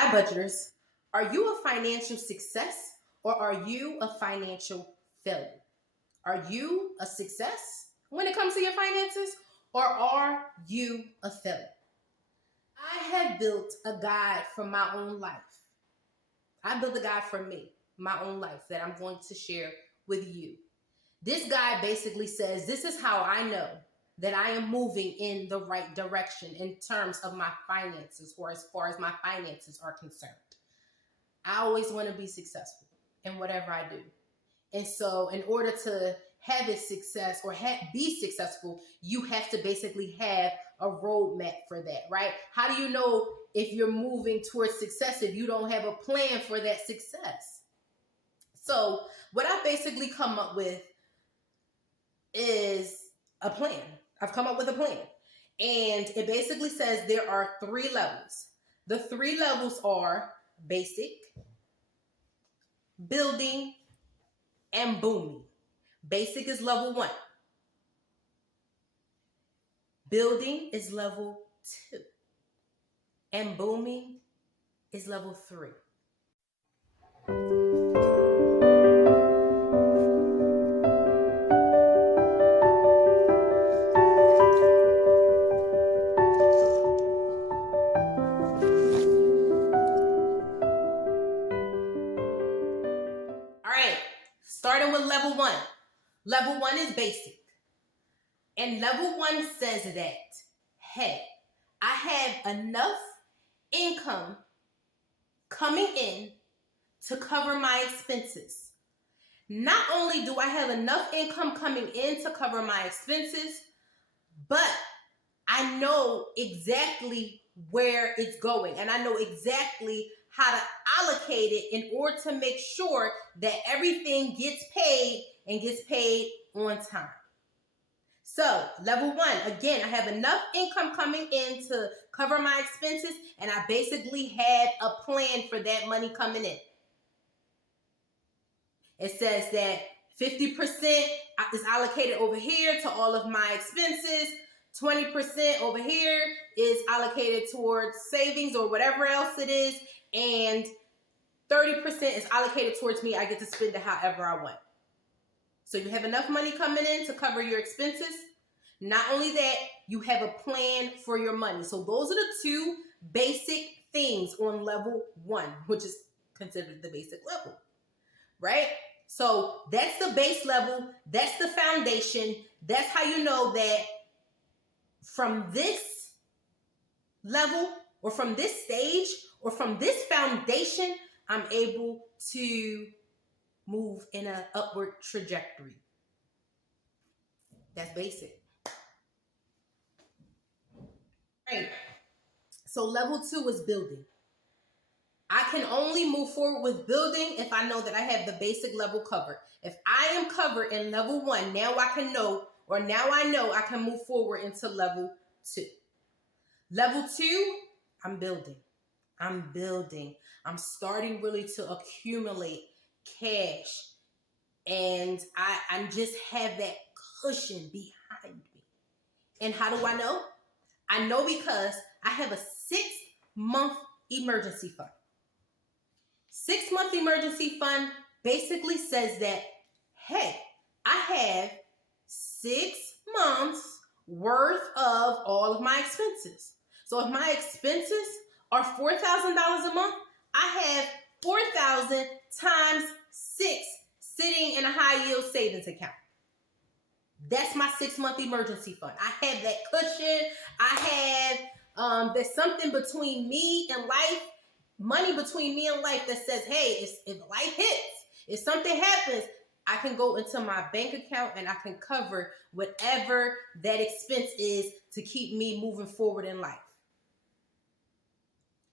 Hi, budgeters. Are you a financial success or are you a financial failure? Are you a success when it comes to your finances or are you a failure? I have built a guide for my own life. I built a guide for me, my own life, that I'm going to share with you. This guide basically says this is how I know that I am moving in the right direction in terms of my finances or as far as my finances are concerned. I always want to be successful in whatever I do. And so in order to have it success or be successful, you have to basically have a roadmap for that, right? How do you know if you're moving towards success if you don't have a plan for that success? So what I basically come up with is a plan. I've come up with a plan. And it basically says there are 3 levels. The 3 levels are basic, building, and booming. Basic is level 1. Building is level 2. And booming is level 3. All right, starting with level 1. Level 1 is basic. And level 1 says that, hey, I have enough income coming in to cover my expenses. Not only do I have enough income coming in to cover my expenses, but I know exactly where it's going and I know exactly how to allocate it in order to make sure that everything gets paid and gets paid on time. So level 1, again, I have enough income coming in to cover my expenses and I basically had a plan for that money coming in. It says that 50% is allocated over here to all of my expenses. 20% over here is allocated towards savings or whatever else it is. And 30% is allocated towards me. I get to spend it however I want. So you have enough money coming in to cover your expenses. Not only that, you have a plan for your money. So those are the 2 basic things on level 1, which is considered the basic level, right? So that's the base level. That's the foundation. That's how you know that from this level or from this stage or from this foundation, I'm able to move in an upward trajectory. That's basic. Right. So level 2 is building. I can only move forward with building if I know that I have the basic level covered. If I am covered in level 1, now I know I can move forward into level 2. Level 2, I'm building. I'm starting really to accumulate cash. And I just have that cushion behind me. And how do I know? I know because I have a 6-month emergency fund. 6-month emergency fund basically says that, hey, I have 6 months worth of all of my expenses. So if my expenses are $4,000 a month, I have 4,000 times 6 sitting in a high yield savings account. That's my 6-month emergency fund. I have that cushion. I have there's something between me and life, money between me and life that says, hey, if life hits, if something happens, I can go into my bank account and I can cover whatever that expense is to keep me moving forward in life.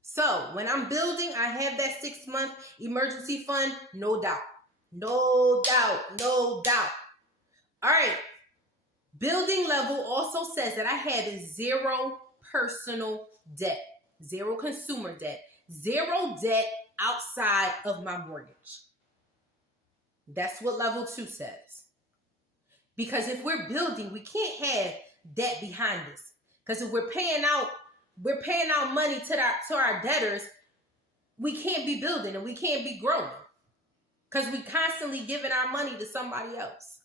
So when I'm building, I have that 6-month emergency fund, no doubt. No doubt, no doubt. All right. Building level also says that I have 0 personal debt, 0 consumer debt, 0 debt outside of my mortgage. That's what level 2 says. Because if we're building, we can't have debt behind us. Because if we're paying out money to our debtors, we can't be building and we can't be growing because we constantly giving our money to somebody else.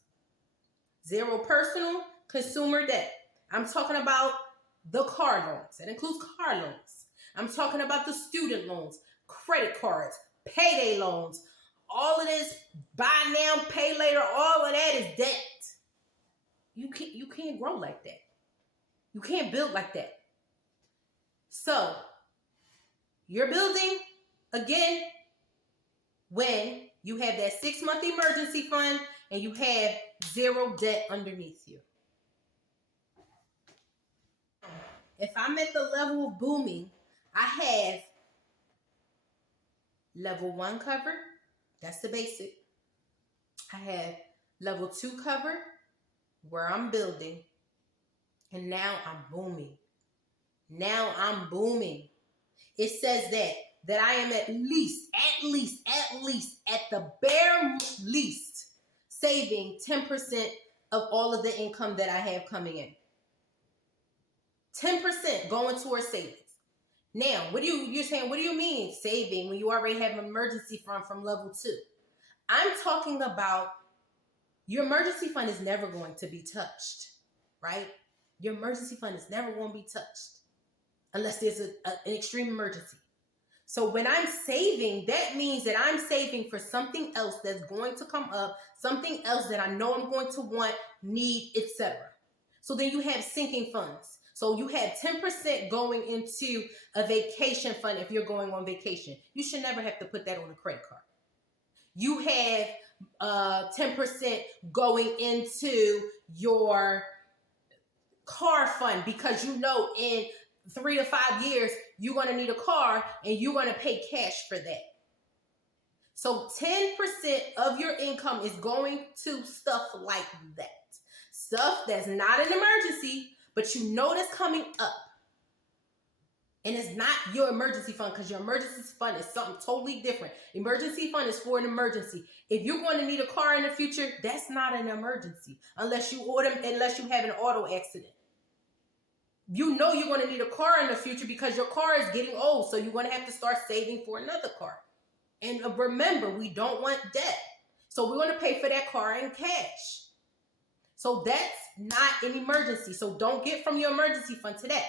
Zero personal consumer debt. I'm talking about the car loans. That includes car loans. I'm talking about the student loans, credit cards, payday loans. All of this buy now, pay later, all of that is debt. You can't grow like that. You can't build like that. So, you're building, again, when you have that 6-month emergency fund and you have zero debt underneath you. If I'm at the level of booming, I have level 1 cover. That's the basic. I have level 2 cover where I'm building. And now I'm booming. Now I'm booming. It says that I am at the bare least saving 10% of all of the income that I have coming in. 10% going towards savings. Now, you're saying, what do you mean saving when you already have an emergency fund from level 2? I'm talking about your emergency fund is never going to be touched, right? Your emergency fund is never going to be touched unless there's an extreme emergency. So when I'm saving, that means that I'm saving for something else that's going to come up, something else that I know I'm going to want, need, etc. So then you have sinking funds. So you have 10% going into a vacation fund if you're going on vacation. You should never have to put that on a credit card. You have 10% going into your car fund because you know in 3 to 5 years you're going to need a car and you're going to pay cash for that. So 10% of your income is going to stuff like that. Stuff that's not an emergency, but you know that's coming up. And it's not your emergency fund because your emergency fund is something totally different. Emergency fund is for an emergency. If you're going to need a car in the future, that's not an emergency unless you have an auto accident. You know you're going to need a car in the future because your car is getting old, so you're going to have to start saving for another car. And remember, we don't want debt. So we're going to pay for that car in cash. So that's not an emergency. So don't get from your emergency fund to that.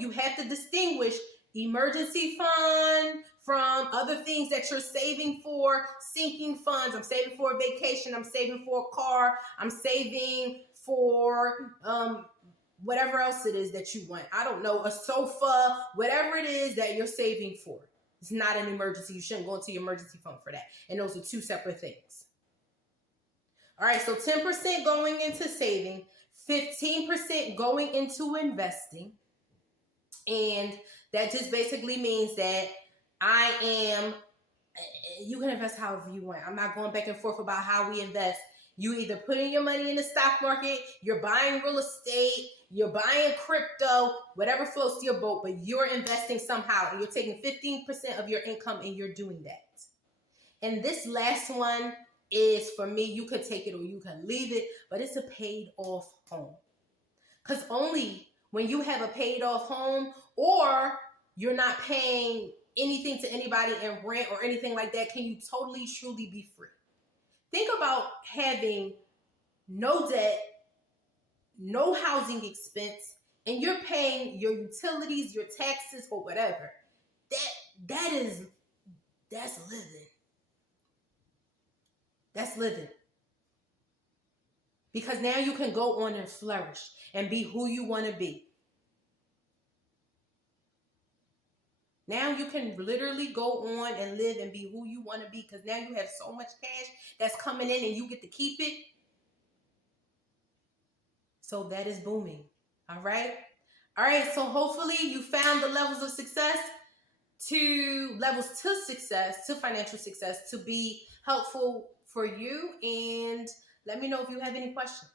You have to distinguish emergency fund from other things that you're saving for, sinking funds. I'm saving for a vacation. I'm saving for a car. I'm saving for whatever else it is that you want. I don't know, a sofa, whatever it is that you're saving for. It's not an emergency. You shouldn't go into your emergency fund for that. And those are two separate things. All right, so 10% going into saving, 15% going into investing. And that just basically means that you can invest however you want. I'm not going back and forth about how we invest. You either put in your money in the stock market, you're buying real estate, you're buying crypto, whatever floats your boat, but you're investing somehow and you're taking 15% of your income and you're doing that. And this last one is, for me, you could take it or you can leave it, but it's a paid off home. Because only when you have a paid off home or you're not paying anything to anybody in rent or anything like that, can you totally, truly be free. Think about having no debt, no housing expense, and you're paying your utilities, your taxes, or whatever. That's living. That's living. Because now you can go on and flourish and be who you want to be. Now you can literally go on and live and be who you want to be because now you have so much cash that's coming in and you get to keep it. So that is booming. All right. All right. So hopefully you found the levels of success to financial success to be helpful for you. And let me know if you have any questions.